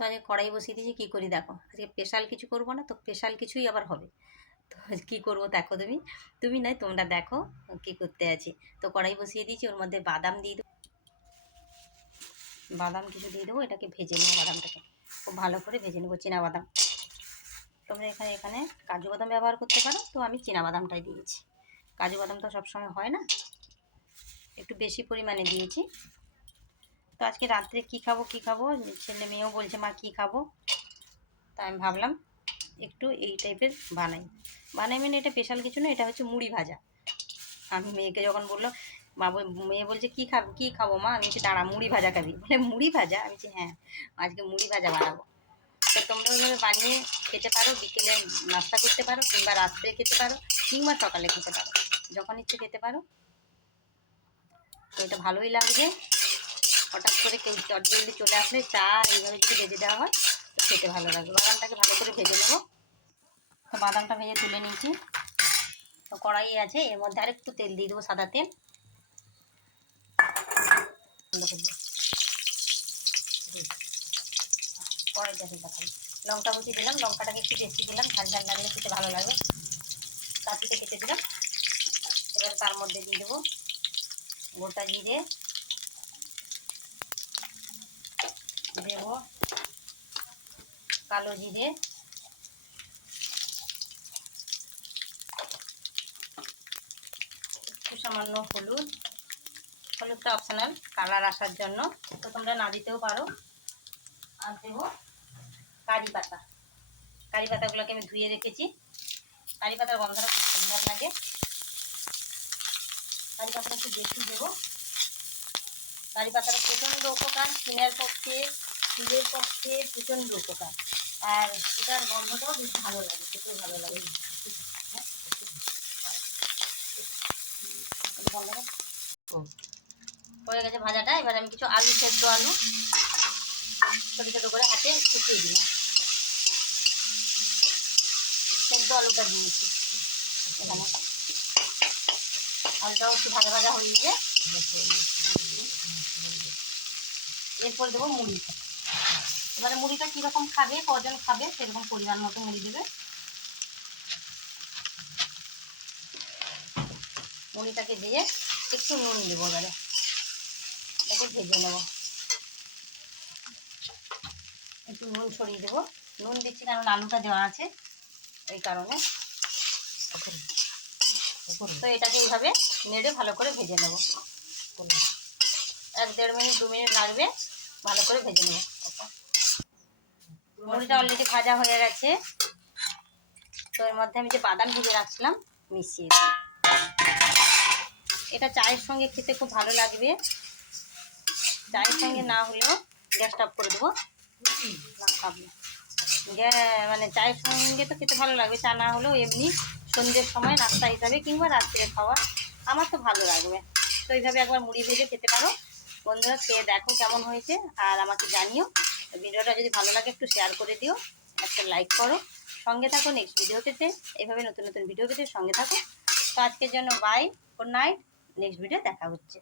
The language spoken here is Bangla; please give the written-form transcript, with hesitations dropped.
তো আজকে কড়াই বসিয়ে দিয়েছি, কী করি দেখো। আজকে স্পেশাল কিছু করবো না, তো স্পেশাল কিছুই আবার হবে। তো কী করবো দেখো, তুমি নয় তোমরা দেখো কী করতে আছি। তো কড়াই বসিয়ে দিয়েছি, ওর মধ্যে বাদাম দিয়ে দেবো, বাদাম কিছু দিয়ে দেবো। এটাকে ভেজে নেবো, বাদামটাকে খুব ভালো করে ভেজে নেবো। বাদাম তোমরা এখানে কাজু বাদাম ব্যবহার করতে পারো, তো আমি বাদামটাই দিয়েছি। কাজু বাদাম তো সবসময় হয় না, একটু বেশি পরিমাণে দিয়েছি। তো আজকে রাত্রে কী খাবো, ছেলে মেয়েও বলছে মা কী খাবো। তা আমি ভাবলাম একটু এই টাইপের বানাই মানে এটা স্পেশাল কিছু না, এটা হচ্ছে মুড়ি ভাজা। আমি মেয়েকে যখন বললো মেয়ে বলছে কী খাবো মা, আমি বলছি দাঁড়া মুড়ি ভাজা খাবি, বলে মুড়ি ভাজা। আমি বলছি হ্যাঁ আজকে মুড়ি ভাজা বানাবো। তো তোমরা ওইভাবে বানিয়ে খেতে পারো, বিকেলে নাস্তা করতে পারো, কিংবা রাত্রে খেতে পারো, কিংবা সকালে খেতে পারো, যখন ইচ্ছে খেতে পারো। তো এটা ভালোই লাগবে। হঠাৎ করে কেউ চটজলদি চলে আসলে চা এইভাবে যদি ভেজে দেওয়া হয় তো খেতে ভালো লাগবে। বাদামটাকে ভালো করে ভেজে নেবো। তো বাদামটা ভেজে তুলে নিয়েছি। তো কড়াই আছে, এর মধ্যে আরেকটু তেল দিয়ে দেবো, সাদা তেল। কড়াইটা দেখাই, লঙ্কা কুচি দিলাম, লঙ্কাটাকে একটু বেশি দিলাম, ঝাল ঝাল লাগলে খেতে ভালো লাগবে। কাঁচিতে কেটে দিলাম। এবার তার মধ্যে দিয়ে দেবো গোটা জিরে, দেব কালো জিরে, একটু সামান্য হলুদ। হলুদটা অপশনাল, কালার আসার জন্য, তো তোমরা না দিতেও পারো। আর দেবো কারি পাতা। কারি পাতাগুলোকে আমি ধুয়ে রেখেছি। কারি পাতার গন্ধটা খুব সুন্দর লাগে। কারি পাতাটা একটু বেশি দেবো। কারি পাতাটা প্রচণ্ড উপকার, স্কিনের পক্ষে, চুলের পক্ষে প্রচণ্ড উপকার। আর এটার গন্ধটাও বেশ ভালো লাগে, খেতেও ভালো লাগে। হয়ে গেছে ভাজাটা। এবার আমি কিছু আলু, সেদ্ধ আলু ছোটো ছোটো করে হাতে কুচিয়ে দিলাম। সেদ্ধ আলুটা দিয়েছি এখানে। আলুটাও একটু ভাজা ভাজা হয়ে গিয়ে এরপর দেবো মুড়ি। এবারে মুড়িটা কীরকম খাবে, কজন খাবে সেরকম পরিমাণ মতো মুড়ি দেবে। মুড়িটাকে দিয়ে একটু নুন দেবো। এবারে এটাকে ভেজে নেব। একটু নুন ছড়িয়ে দেবো। নুন দিচ্ছি কারণ আলুটা দেওয়া আছে, এই কারণে। তো এটাকে এইভাবে নেড়ে ভালো করে ভেজে নেব। 1-1.5 মিনিট 2 মিনিট লাগবে, ভালো করে ভেজে নেব। মুড়িটা অলরেডি ভাজা হয়ে গেছে। তো এর মধ্যে আমি যে বাদাম ভেজে রাখছিলাম মিশিয়ে দিই। এটা চায়ের সঙ্গে খেতে খুব ভালো লাগবে। চায়ের সঙ্গে না হলেও গ্যাসটা অফ করে দেবো। মানে চায়ের সঙ্গে তো খেতে ভালো লাগবে, চা না হলেও এমনি সন্ধ্যের সময় নাস্তা হিসাবে কিংবা রাত্রে খাওয়া আমার তো ভালো লাগবে। তো এইভাবে একবার মুড়ি ভেজে খেতে পারো। বন্ধুরা খেয়ে দেখো কেমন হয়েছে, আর আমাকে জানিও। ভিডিওটা যদি ভালো লাগে একটু শেয়ার করে দিও, একটা লাইক করো। সঙ্গে থাকো নেক্সট ভিডিও পেতে। এইভাবে নতুন নতুন ভিডিও পেতে সঙ্গে থাকো। তো আজকের জন্য bye, good night. Next video দেখা হচ্ছে।